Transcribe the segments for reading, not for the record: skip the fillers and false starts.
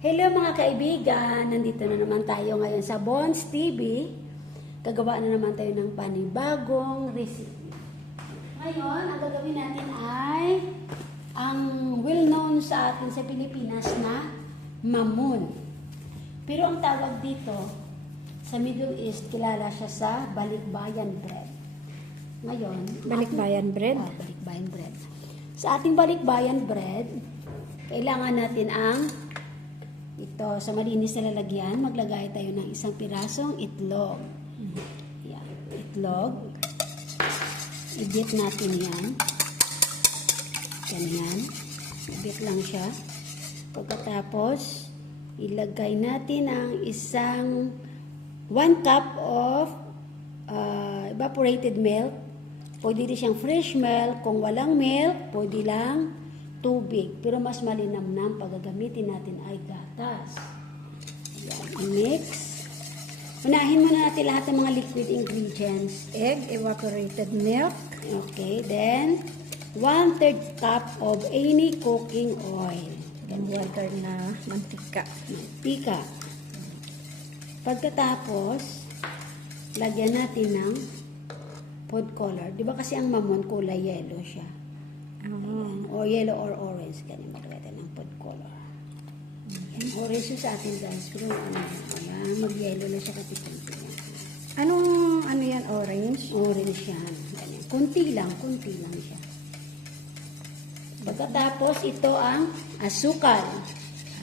Hello mga kaibigan! Nandito na naman tayo ngayon sa Bonds TV. Gagawa na naman tayo ng panibagong recipe. Ngayon, ang gagawin natin ay ang well-known sa atin sa Pilipinas na mamon. Pero ang tawag dito sa Middle East, kilala siya sa balikbayan bread. Ngayon, Balikbayan bread? Balikbayan bread. Sa ating balikbayan bread, kailangan natin ang ito, sa malinis na lalagyan, maglagay tayo ng isang pirasong itlog. Yan, itlog. I-beat natin yan. Ganyan. I-beat lang siya. Pagkatapos, ilagay natin ang isang 1 cup of evaporated milk. Pwede din siyang fresh milk. Kung walang milk, pwede lang tubig. Pero mas malinamnam pag gagamitin natin ay gatas. Ayan, i-mix. Unahin muna natin lahat ng mga liquid ingredients. Egg, evaporated milk. Okay, then 1/3 cup of any cooking oil. And water na mantika. Mantika. Pagkatapos, lagyan natin ng food color. Di ba kasi ang mamon kulay yellow siya? Or yellow or orange. Ganyan maglagay tayo ng food color. Yan, orange yung sa atin guys. Pero ayan, mag-yellow na siya kapitanti. Ano yan, orange? Orange yan. Ganyan. Kunti lang siya. Pagkatapos, ito ang asukal.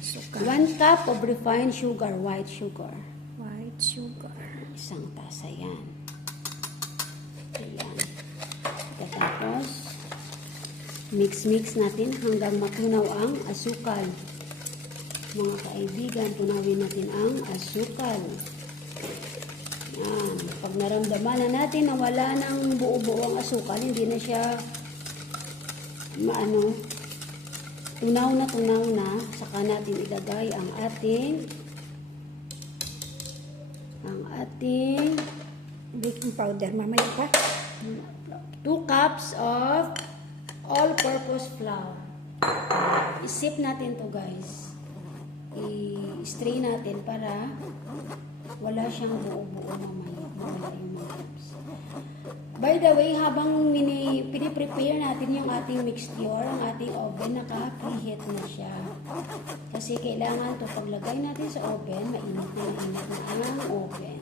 Asukal. 1 cup of refined sugar, white sugar. White sugar. Isang tasa yan. Ayan. Pagkatapos, mix natin hanggang matunaw ang asukal. Mga kaibigan, tunawin natin ang asukal. Yan. Pag naramdaman na natin na wala ng buo-buo ang asukal, hindi na siya tunaw na, saka natin ilagay ang ating Baking powder. Mamaya pa. 2 cups of all-purpose flour. Isip natin to guys. I-strain natin para wala siyang buo-buo mamaya. Wala yung mga cups. By the way, habang piniprepare natin yung ating mixture, ang ating oven, naka-preheat na siya. Kasi kailangan to paglagay natin sa oven, mainit na ang oven.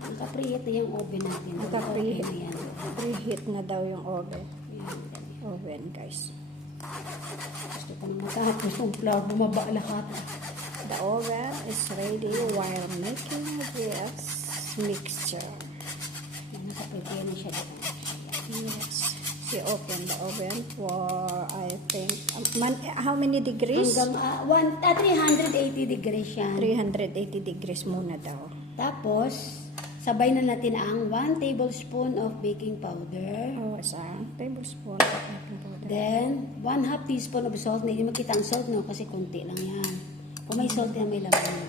Naka-preheat na yung oven natin. Naka-preheat. Okay na yan. Preheat na daw yung oven. Yan, ganyan. Oven, guys. Gusto ko na matapos yung flour, bumaba lahat. The oven is ready while making this mixture. Naka-prepare na siya dito. Yes. We open the oven for, I think, how many degrees? Hanggang 380 degrees yan. 380 degrees muna daw. Tapos, sabay na natin ang 1 tablespoon of baking powder. Isang tablespoon of baking powder. Then, 1/2 teaspoon of salt. Hindi makita ang salt, no? Kasi konti lang yan. Kung may salt yan, may laman.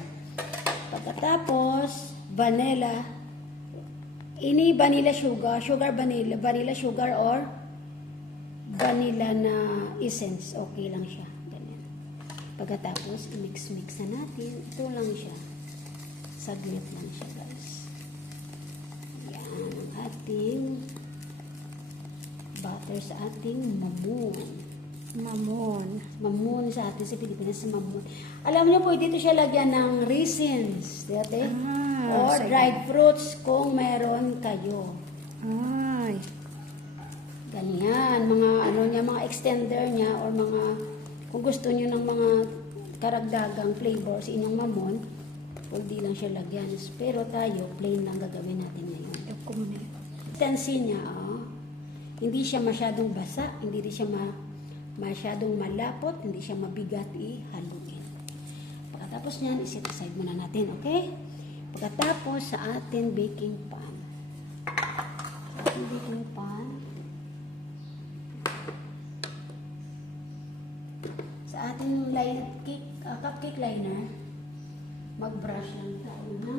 Pagkatapos, vanilla. Ini vanilla sugar. Vanilla sugar or vanilla na essence. Okay lang siya. Ganyan. Pagkatapos, mix na natin. Ito lang siya. Saglit lang siya, guys. Yan ang ating butter sa ating mamon. Mamon sa atin sa Pilipinas, mamon. Alam niyo, pwede ito siya lagyan ng raisins. Dati? Or dried fruits kung meron kayo. Ganyan. Mga extender niya or kung gusto niyo ng mga karagdagang flavor sa inyong mamon, pwede lang siya lagyan. Pero tayo, plain lang gagawin natin ngayon. Consistency niya, hindi siya masyadong basa, hindi rin siya masyadong malapot, hindi siya mabigat ihaluin. Pagkatapos niyan, iset aside muna natin, okay? Pagkatapos sa ating baking pan. Sa ating cupcake liner, mag-brush lang tayo na.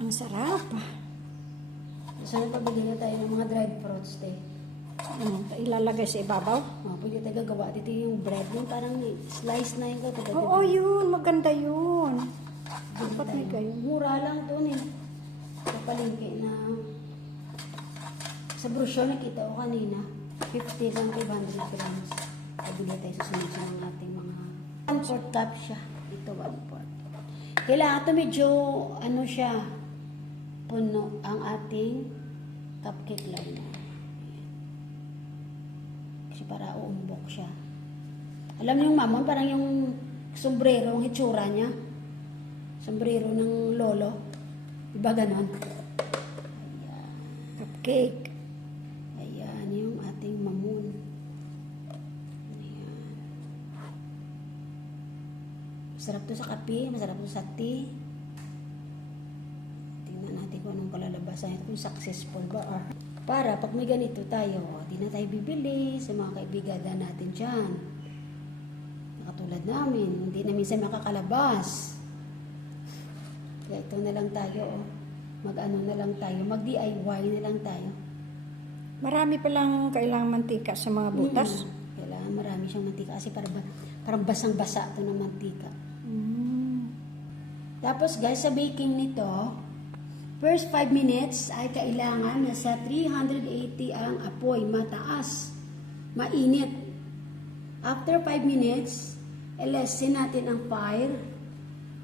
Ang sarap. Sana pabili na tayo ng mga dried fruits, Ilalagay sa ibabaw? Oh, pwede tayo gagawa dito yung bread. Yung parang slice na yung Oo, yun. Maganda yun. Dapat may kayo. Mura lang to eh. Sa palengke na sa brochure nakita ko kanina 50 lang 500 grams. Pabili tayo sa sunod ng ating mga 1/4 cup siya. Ito 1/4. Kailangan ito medyo ano siya puno ang ating cupcake lang na. Kasi para uumbok siya. Alam niyo yung mamon, parang yung sombrero, ang hitsura niya. Sombrero ng lolo. Diba ganon? Ayan. Cupcake. Ayan, yung ating mamon. Ayan. Masarap to sa kape, masarap to sa tea. Tingnan natin kung anong kalalabasan ito, kung successful ba or para pag may ganito tayo, di na tayo bibili sa mga kaibigan natin dyan. Katulad namin, hindi na minsan makakalabas. Kaya ito na lang tayo, mag-ano na lang tayo, mag-DIY na lang tayo. Marami palang kailangang mantika sa mga butas. Kailangan marami siyang mantika kasi parang basang-basa ito ng mantika. Tapos guys, sa baking nito, first 5 minutes ay kailangan nasa 380 ang apoy, mataas, mainit. After 5 minutes, lessen natin ang fire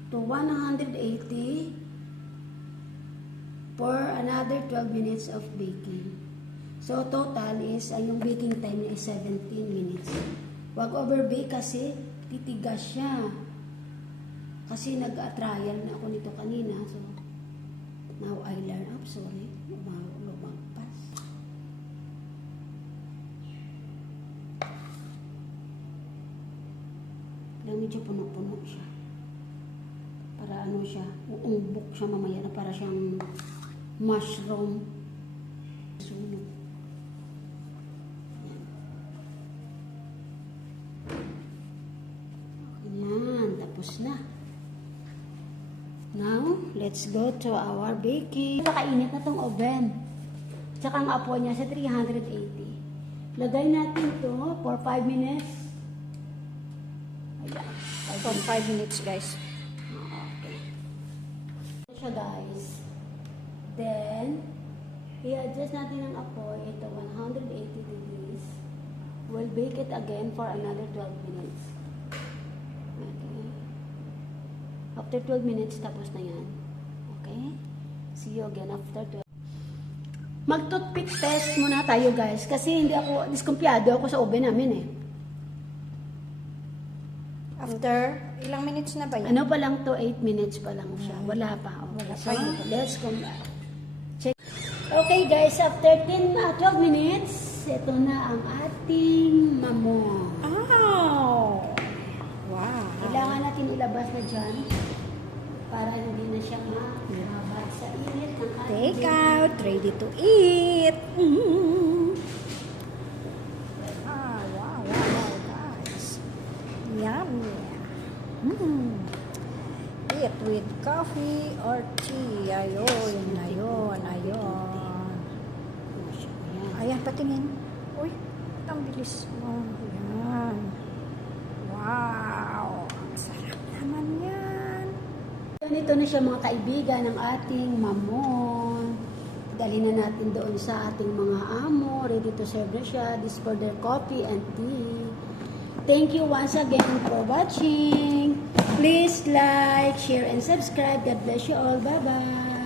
to 180 for another 12 minutes of baking. So, total is, yung baking time niya is 17 minutes. Huwag overbake kasi titigas siya. Kasi nag-trial na ako nito kanina. So, now I learn up. Sorry. Lumagpas. Lang medyo puno-puno siya. Para ano siya, uumbok siya mamaya na para siyang mushroom. Sunog. Yan, tapos na. Now, let's go to our baking. Nakainit na tong oven. Tsaka ang apoy niya sa 380. Lagay natin to for 5 minutes. Ayan. For 5 minutes, guys. Siya guys. Then, i-adjust natin ang apoy. Ito, 180 degrees. We'll bake it again for another 12 minutes. Okay. After 12 minutes, tapos na yan. Okay? See you again after 12. Mag-toothpick test muna tayo guys. Kasi hindi ako, diskumpiyado ako sa oven namin eh. After, ilang minutes na ba yan? Ano pa lang to, 8 minutes pa lang siya. Wala pa. Okay, so, let's come back. Check. Okay guys, after 12 minutes, ito na ang ating mamon. Oh! Wow! Kailangan natin ilabas na dyan para hindi na siya mababad sa init ng ating Take out, ready to eat. Wow, guys. Yummy. Eat with coffee or tea. Ayun. Ayan, patingin. Uy, ang bilis mo. Ayan. Wow. Sarap naman yan. Ganito na siya mga kaibigan ng ating mamon. Dali na natin doon sa ating mga amo. Ready to serve na siya. This for their coffee and tea. Thank you once again for watching. Please like, share, and subscribe. God bless you all. Bye-bye.